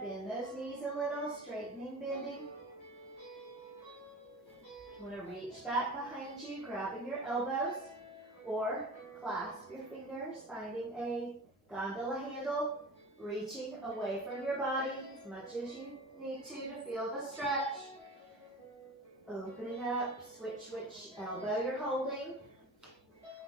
bend those knees a little, straightening, bending. You want to reach back behind you, grabbing your elbows, or clasp your fingers, finding a gondola handle, reaching away from your body as much as you need to feel the stretch. Opening up, switch which elbow you're holding,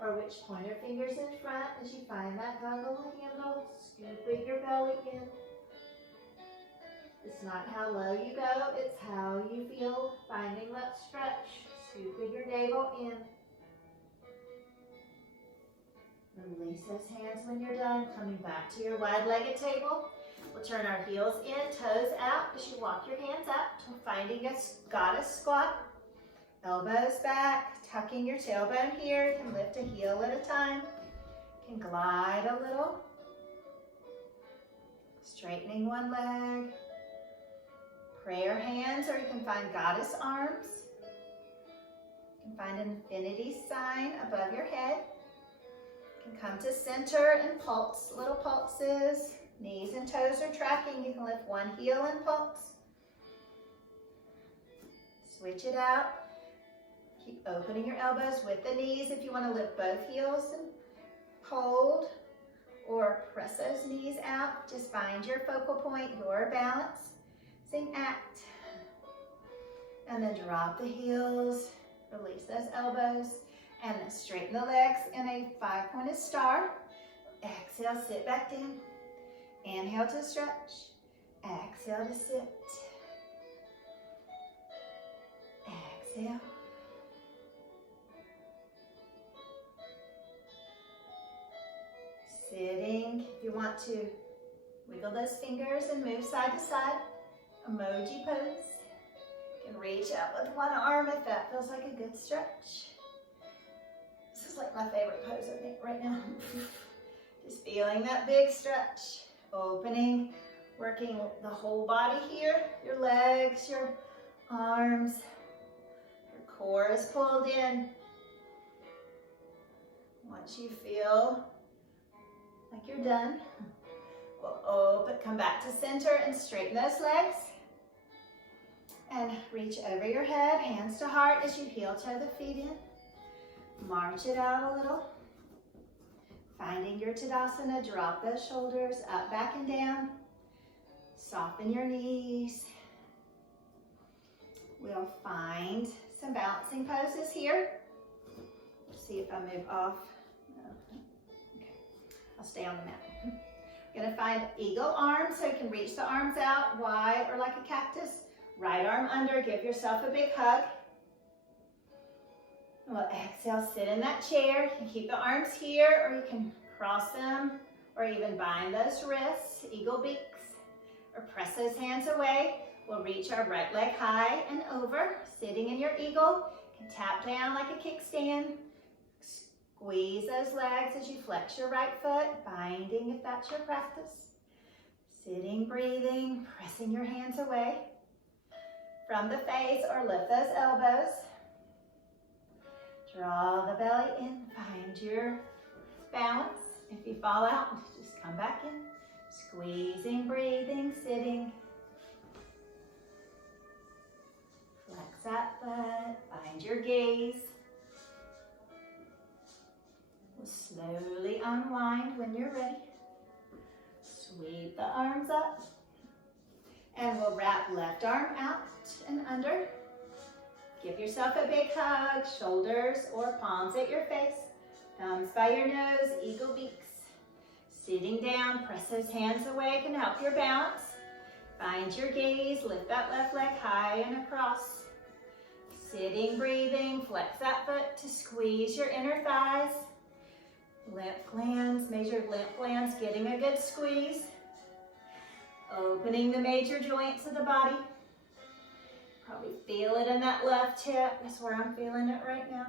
or which pointer fingers in front as you find that gondola handle, scooping your belly in. It's not how low you go, it's how you feel, finding that stretch, scooping your navel in. Release those hands when you're done, coming back to your wide-legged table. We'll turn our heels in, toes out as you walk your hands up, finding a goddess squat. Elbows back, tucking your tailbone here. You can lift a heel at a time. You can glide a little. Straightening one leg. Prayer hands, or you can find goddess arms. You can find an infinity sign above your head. You can come to center and pulse, little pulses. Knees and toes are tracking. You can lift one heel and pulse. Switch it out. Keep opening your elbows with the knees if you want to lift both heels and hold, or press those knees out. Just find your focal point, your balance. Sing act. And then drop the heels, release those elbows, and then straighten the legs in a 5-pointed star. Exhale, sit back down. Inhale to stretch. Exhale to sit. Exhale. Sitting, if you want to wiggle those fingers and move side to side. Emoji pose. You can reach up with one arm if that feels like a good stretch. This is like my favorite pose, I think, right now. Just feeling that big stretch. Opening, working the whole body here. Your legs, your arms. Your core is pulled in. Once you feel like you're done, we'll open, come back to center and straighten those legs. And reach over your head, hands to heart as you heel toe the feet in. March it out a little. Finding your Tadasana, drop those shoulders up, back, and down. Soften your knees. We'll find some balancing poses here. Let's see if I move off. No. Okay, I'll stay on the mat. You're gonna find eagle arms, so you can reach the arms out wide or like a cactus. Right arm under, give yourself a big hug. We'll exhale, sit in that chair. You can keep the arms here, or you can cross them, or even bind those wrists, eagle beaks, or press those hands away. We'll reach our right leg high and over, sitting in your eagle. You can tap down like a kickstand. Squeeze those legs as you flex your right foot, binding if that's your practice. Sitting, breathing, pressing your hands away from the face, or lift those elbows. Draw the belly in, find your balance. If you fall out, just come back in. Squeezing, breathing, sitting. Flex that foot, find your gaze. We'll slowly unwind when you're ready. Sweep the arms up. And we'll wrap left arm out and under. Give yourself a big hug, shoulders or palms at your face. Thumbs by your nose, eagle beaks. Sitting down, press those hands away, can help your balance. Find your gaze, lift that left leg high and across. Sitting, breathing, flex that foot to squeeze your inner thighs. Lymph glands, major lymph glands, getting a good squeeze. Opening the major joints of the body. Probably feel it in that left hip. That's where I'm feeling it right now.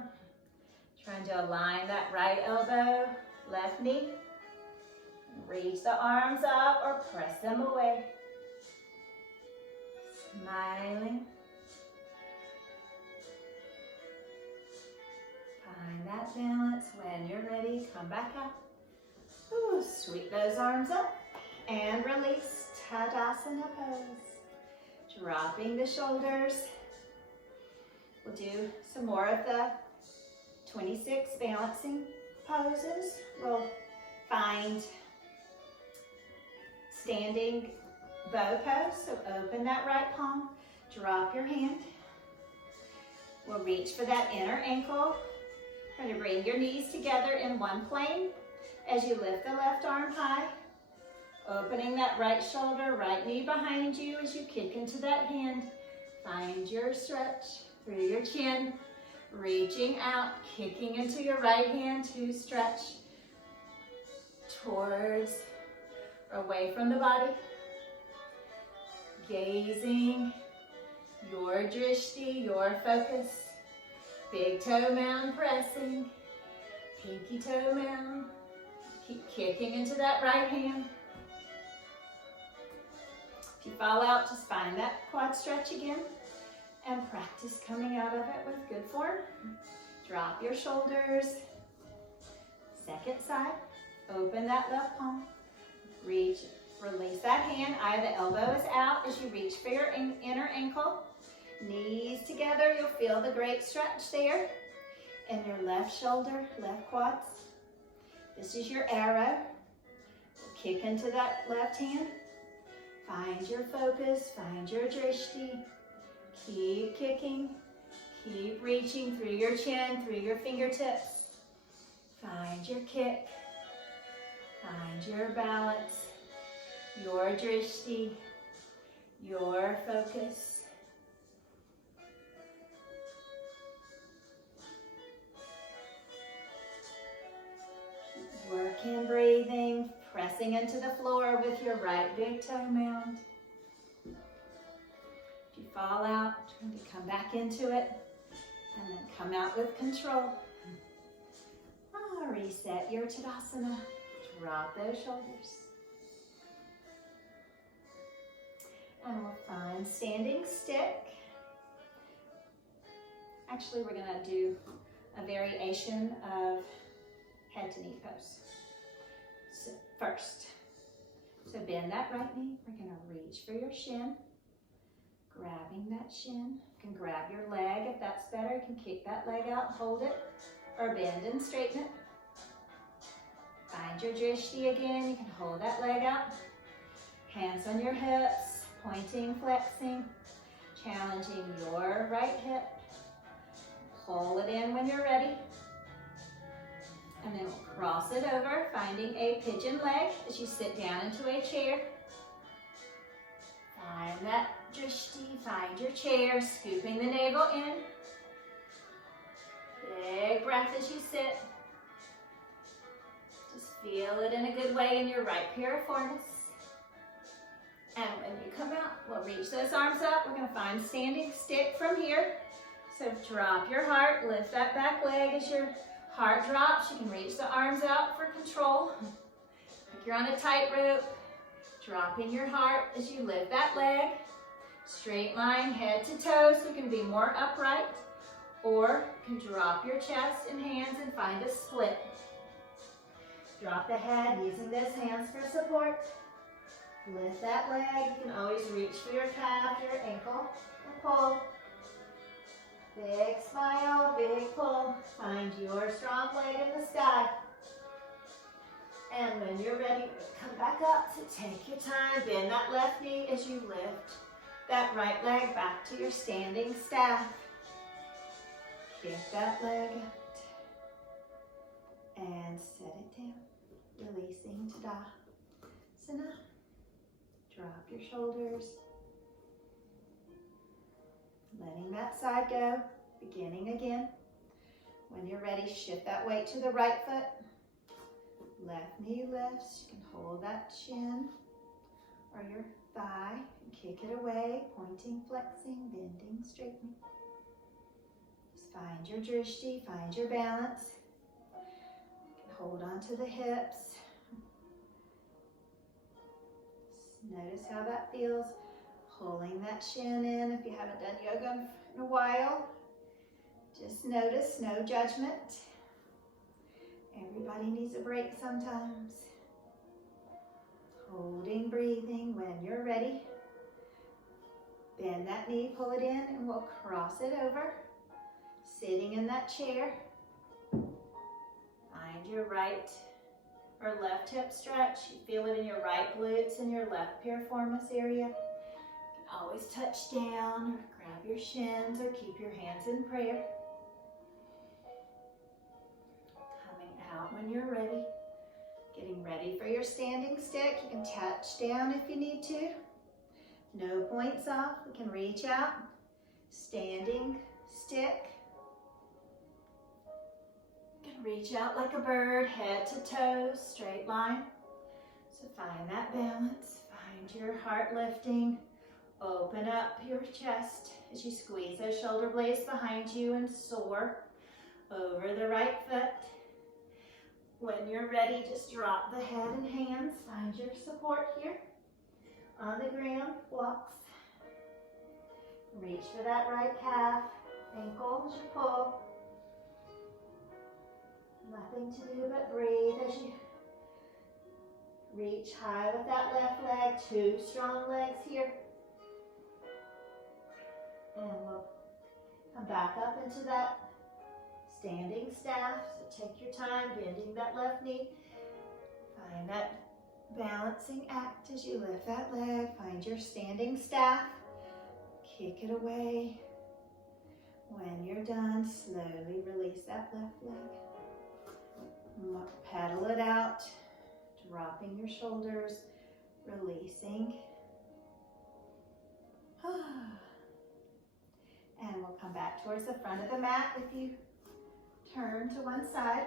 Trying to align that right elbow, left knee. Reach the arms up or press them away. Smiling. Find that balance. When you're ready, come back up. Ooh, sweep those arms up and release. Tadasana pose. Dropping the shoulders. We'll do some more of the 26 balancing poses. We'll find standing bow pose. So open that right palm, drop your hand. We'll reach for that inner ankle. We're going to bring your knees together in one plane as you lift the left arm high. Opening that right shoulder, right knee behind you as you kick into that hand. Find your stretch through your chin. Reaching out, kicking into your right hand to stretch towards or away from the body. Gazing your drishti, your focus. Big toe mound pressing. Pinky toe mound. Keep kicking into that right hand. If you fall out, just find that quad stretch again and practice coming out of it with good form. Drop your shoulders. Second side. Open that left palm. Reach, release that hand. Eye of the elbow is out as you reach for your inner ankle. Knees together. You'll feel the great stretch there in your left shoulder, left quads. This is your arrow. Kick into that left hand. Find your focus, find your drishti. Keep kicking, keep reaching through your chin, through your fingertips. Find your kick, find your balance, your drishti, your focus. Keep working, breathing, pressing into the floor with your right big toe mound. If you fall out, try to come back into it and then come out with control. Reset your Tadasana. Drop those shoulders. And we'll find standing stick. Actually, we're going to do a variation of head to knee pose. So first, so bend that right knee. We're going to reach for your shin. Grabbing that shin. You can grab your leg if that's better. You can kick that leg out, hold it, or bend and straighten it. Find your drishti again. You can hold that leg out. Hands on your hips, pointing, flexing, challenging your right hip. Pull it in when you're ready. And then we'll cross it over, finding a pigeon leg as you sit down into a chair. Find that drishti, find your chair, scooping the navel in. Big breath as you sit. Just feel it in a good way in your right piriformis. And when you come out, we'll reach those arms up. We're going to find standing stick from here. So drop your heart, lift that back leg as your heart drops. You can reach the arms out for control. If you're on a tightrope, dropping your heart as you lift that leg. Straight line, head to toe, so you can be more upright. Or you can drop your chest and hands and find a split. Drop the head using those hands for support. Lift that leg. You can always reach for your calf, your ankle, and pull. Big smile, big pull. Find your strong leg in the sky. And when you're ready, come back up. So take your time. Bend that left knee as you lift that right leg back to your standing staff. Kick that leg out. And set it down. Releasing Tadasana. Drop your shoulders. Letting that side go. Beginning again. When you're ready, shift that weight to the right foot. Left knee lifts. You can hold that shin or your thigh and kick it away. Pointing, flexing, bending, straightening. Just find your drishti, find your balance. You can hold on to the hips. Just notice how that feels. Pulling that shin in if you haven't done yoga in a while. Just notice, no judgment. Everybody needs a break sometimes. Holding, breathing. When you're ready, bend that knee, pull it in, and we'll cross it over. Sitting in that chair. Find your right or left hip stretch. You feel it in your right glutes and your left piriformis area. You can always touch down or grab your shins or keep your hands in prayer. Coming out when you're ready. Getting ready for your standing stick. You can touch down if you need to. No points off. We can reach out. Standing stick. You can reach out like a bird, head to toes, straight line. So find that balance. Find your heart lifting. Open up your chest as you squeeze those shoulder blades behind you and soar over the right foot. When you're ready, just drop the head and hands. Find your support here. On the ground, blocks. Reach for that right calf. Ankle as you pull. Nothing to do but breathe as you reach high with that left leg. Two strong legs here. And we'll come back up into that standing staff. So take your time, bending that left knee. Find that balancing act as you lift that leg. Find your standing staff. Kick it away. When you're done, slowly release that left leg. Pedal it out, dropping your shoulders, releasing. And we'll come back towards the front of the mat if you turn to one side.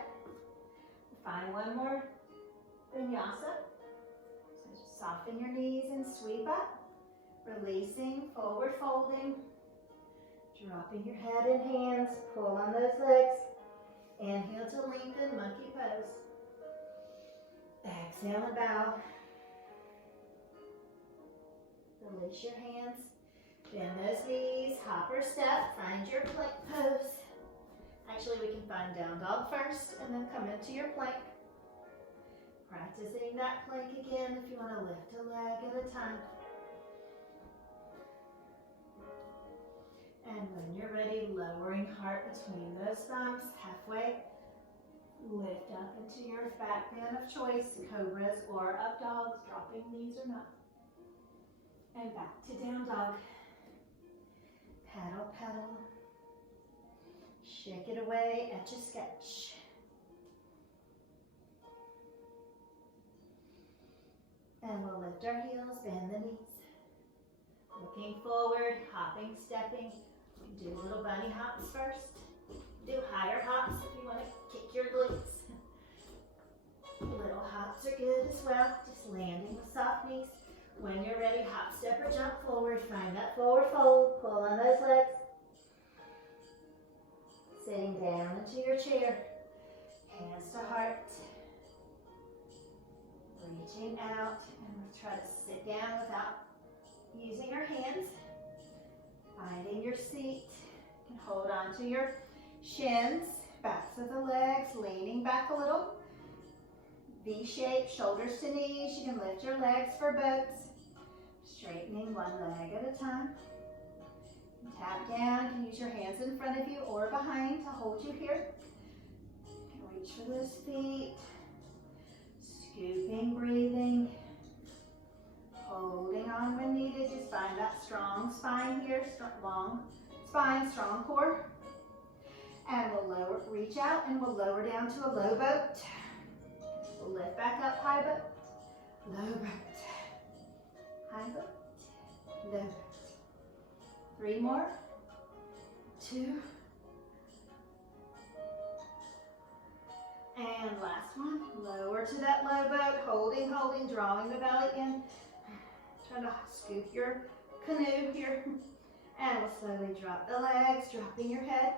Find one more vinyasa. So just soften your knees and sweep up. Releasing, forward folding. Dropping your head and hands. Pull on those legs. Inhale to lengthen, monkey pose. Exhale and bow. Release your hands. Bend those knees, hopper step, find your plank pose. Actually, we can find down dog first and then come into your plank. Practicing that plank again if you want to lift a leg at a time. And when you're ready, lowering heart between those thumbs, halfway. Lift up into your back bend of choice, cobras or up dogs, dropping knees or not. And back to down dog. Pedal, pedal. Shake it away, etch a sketch. And we'll lift our heels, bend the knees. Looking forward, hopping, stepping. Do little bunny hops first. Do higher hops if you want to kick your glutes. Little hops are good as well. Just landing with soft knees. When you're ready, hop, step, or jump forward. Find that forward fold. Pull on those legs. Sitting down into your chair. Hands to heart. Reaching out. And we'll try to sit down without using your hands. Finding your seat. You can hold on to your shins, backs of the legs, leaning back a little. V-shape, shoulders to knees. You can lift your legs for boats. Straightening one leg at a time. Tap down. You can use your hands in front of you or behind to hold you here. You can reach for those feet. Scooping, breathing. Holding on when needed. Just find that strong spine here. Long spine, strong core. And we'll reach out and we'll lower down to a low boat. We'll lift back up, high boat, low boat, high boat, low boat. 3 more, 2, and last one. Lower to that low boat, holding, drawing the belly in. Try to scoop your canoe here. And we'll slowly drop the legs, dropping your head.